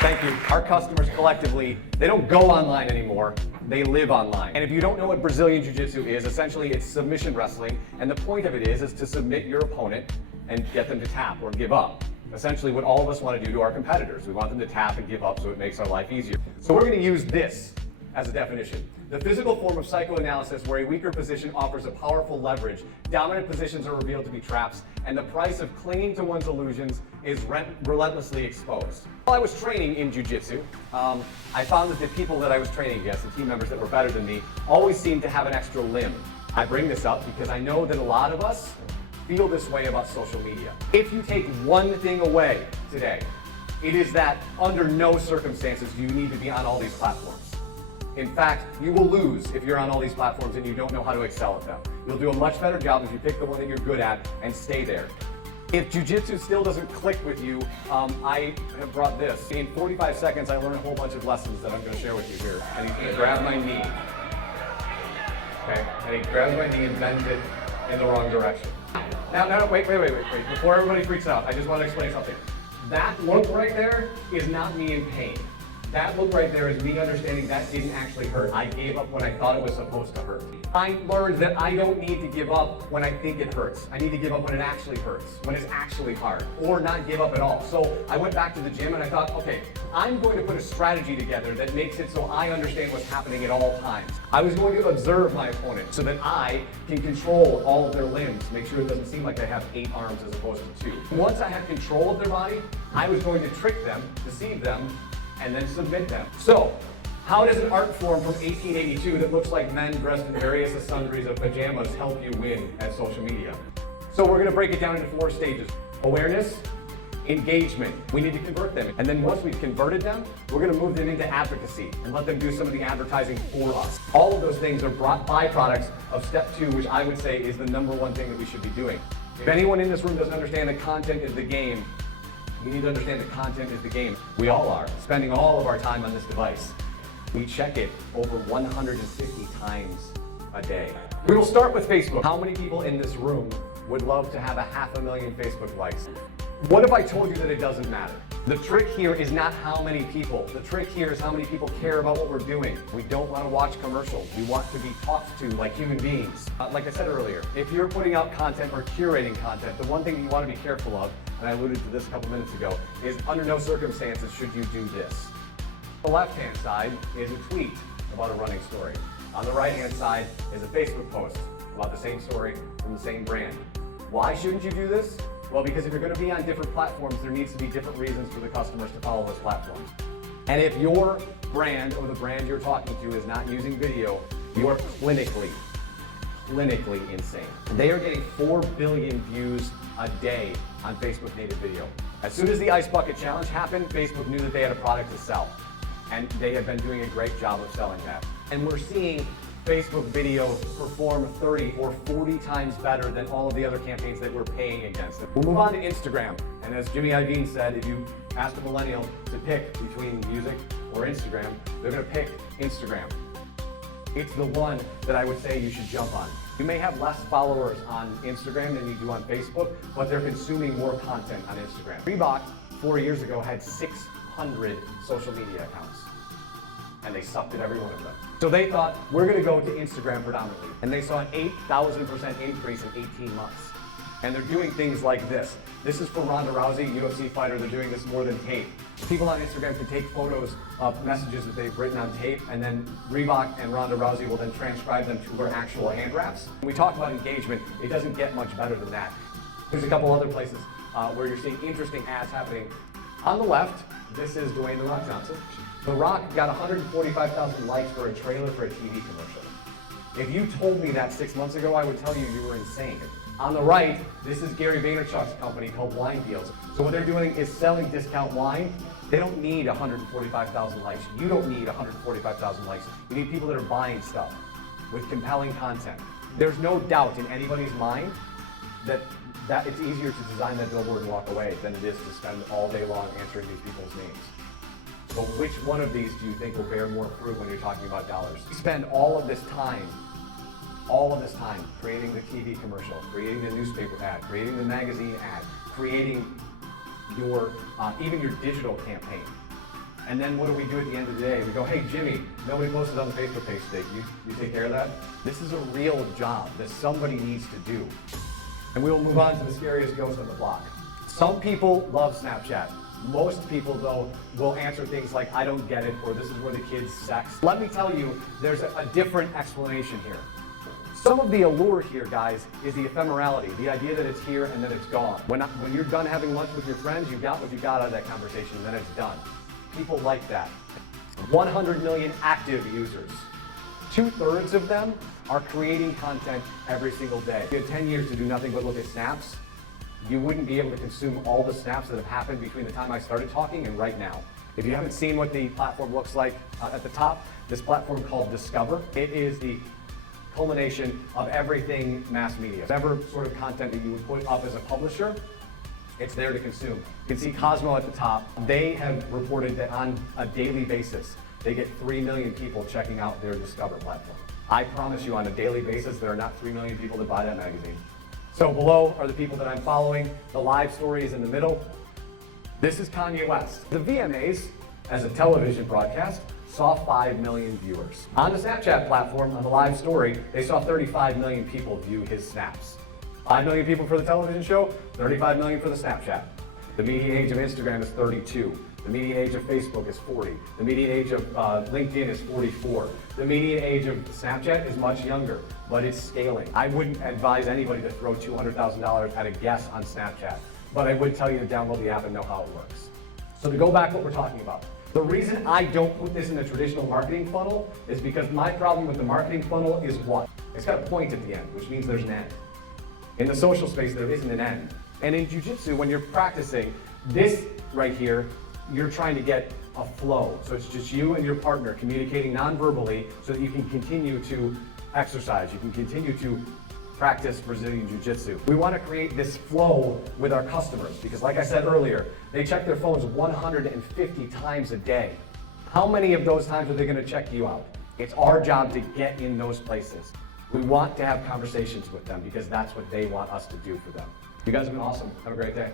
Thank you. Our customers collectively, they don't go online anymore, they live online. And if you don't know what Brazilian Jiu Jitsu is, essentially it's submission wrestling, and the point of it is to submit your opponent and get them to tap or give up. Essentially what all of us want to do to our competitors. We want them to tap and give up so it makes our life easier. So we're going to use this as a definition. The physical form of psychoanalysis where a weaker position offers a powerful leverage, dominant positions are revealed to be traps, and the price of clinging to one's illusions is relentlessly exposed. While I was training in Jiu Jitsu, I found that the people that I was training against, the team members that were better than me, always seemed to have an extra limb. I bring this up because I know that a lot of us feel this way about social media. If you take one thing away today, it is that under no circumstances do you need to be on all these platforms. In fact, you will lose if you're on all these platforms and you don't know how to excel at them. You'll do a much better job if you pick the one that you're good at and stay there. If Jiu Jitsu still doesn't click with you, I have brought this. In 45 seconds, I learned a whole bunch of lessons that I'm going to share with you here. And he's going to grab my knee. Okay, and he grabs my knee and bends it in the wrong direction. Now, wait. Before everybody freaks out, I just want to explain something. That look right there is not me in pain. That look right there is me understanding that didn't actually hurt. I gave up when I thought it was supposed to hurt. I learned that I don't need to give up when I think it hurts. I need to give up when it actually hurts, when it's actually hard, or not give up at all. So I went back to the gym and I thought, okay, I'm going to put a strategy together that makes it so I understand what's happening at all times. I was going to observe my opponent so that I can control all of their limbs, make sure it doesn't seem like they have 8 arms as opposed to 2. Once I had control of their body, I was going to trick them, deceive them, and then submit them. So, how does an art form from 1882 that looks like men dressed in various sundries of pajamas help you win at social media? So we're gonna break it down into 4 stages. Awareness, engagement, we need to convert them. And then once we've converted them, we're gonna move them into advocacy and let them do some of the advertising for us. All of those things are byproducts of step 2, which I would say is the #1 thing that we should be doing. If anyone in this room doesn't understand that content is the game, you need to understand that content is the game. We all are, spending all of our time on this device. We check it over 150 times a day. We will start with Facebook. How many people in this room would love to have 500,000 Facebook likes? What if I told you that it doesn't matter? The trick here is not how many people. The trick here is how many people care about what we're doing. We don't want to watch commercials. We want to be talked to like human beings. Like I said earlier, if you're putting out content or curating content, the one thing that you want to be careful of, and I alluded to this a couple minutes ago, is under no circumstances should you do this. The left-hand side is a tweet about a running story. On the right-hand side is a Facebook post about the same story from the same brand. Why shouldn't you do this? Well, because if you're going to be on different platforms, there needs to be different reasons for the customers to follow those platforms. And if your brand or the brand you're talking to is not using video, you are clinically insane. They are getting 4 billion views a day on Facebook native video. As soon as the Ice Bucket Challenge happened, Facebook knew that they had a product to sell. And they have been doing a great job of selling that. And we're seeing Facebook video perform 30 or 40 times better than all of the other campaigns that we're paying against. We'll move on to Instagram. And as Jimmy Iovine said, if you ask a millennial to pick between music or Instagram, they're gonna pick Instagram. It's the one that I would say you should jump on. You may have less followers on Instagram than you do on Facebook, but they're consuming more content on Instagram. Reebok 4 years ago had 600 social media accounts, and they sucked at every one of them. So they thought, we're gonna go to Instagram predominantly. And they saw an 8,000% increase in 18 months. And they're doing things like this. This is for Ronda Rousey, UFC fighter. They're doing this more than tape. People on Instagram can take photos of messages that they've written on tape, and then Reebok and Ronda Rousey will then transcribe them to their actual hand wraps. When we talk about engagement, it doesn't get much better than that. There's a couple other places where you're seeing interesting ads happening. On the left, this is Dwayne "The Rock" Johnson. The Rock got 145,000 likes for a trailer for a TV commercial. If you told me that 6 months ago, I would tell you you were insane. On the right, this is Gary Vaynerchuk's company called Wine Deals. So what they're doing is selling discount wine. They don't need 145,000 likes. You don't need 145,000 likes. You need people that are buying stuff with compelling content. There's no doubt in anybody's mind that it's easier to design that billboard and walk away than it is to spend all day long answering these people's names. But which one of these do you think will bear more fruit when you're talking about dollars? You spend all of this time creating the TV commercial, creating the newspaper ad, creating the magazine ad, creating your even your digital campaign. And then what do we do at the end of the day? We go, hey, Jimmy, nobody posted on the Facebook page today. You take care of that? This is a real job that somebody needs to do. And we will move on to the scariest ghost on the block. Some people love Snapchat. Most people, though, will answer things like, I don't get it, or this is where the kids sex. Let me tell you, there's a different explanation here. Some of the allure here, guys, is the ephemerality, the idea that it's here and then it's gone. When you're done having lunch with your friends, you got what you got out of that conversation, and then it's done. People like that. 100 million active users. 2/3 of them are creating content every single day. If you had 10 years to do nothing but look at snaps, you wouldn't be able to consume all the snaps that have happened between the time I started talking and right now. If you haven't seen what the platform looks like at the top, this platform called Discover, it is the culmination of everything mass media. Whatever sort of content that you would put up as a publisher, it's there to consume. You can see Cosmo at the top. They have reported that on a daily basis, they get 3 million people checking out their Discover platform. I promise you on a daily basis, there are not 3 million people that buy that magazine. So below are the people that I'm following. The live story is in the middle. This is Kanye West. The VMAs, as a television broadcast, saw 5 million viewers. On the Snapchat platform, on the live story, they saw 35 million people view his snaps. 5 million people for the television show, 35 million for the Snapchat. The median age of Instagram is 32. The median age of Facebook is 40. The median age of LinkedIn is 44. The median age of Snapchat is much younger, but it's scaling. I wouldn't advise anybody to throw $200,000 at a guess on Snapchat, but I would tell you to download the app and know how it works. So to go back what we're talking about, the reason I don't put this in a traditional marketing funnel is because my problem with the marketing funnel is what? It's got a point at the end, which means there's an end. In the social space, there isn't an end. And in Jiu Jitsu, when you're practicing, this right here, you're trying to get a flow. So it's just you and your partner communicating non-verbally so that you can continue to exercise, you can continue to practice Brazilian Jiu Jitsu. We want to create this flow with our customers because like I said earlier, they check their phones 150 times a day. How many of those times are they going to check you out? It's our job to get in those places. We want to have conversations with them because that's what they want us to do for them. You guys have been awesome. Have a great day.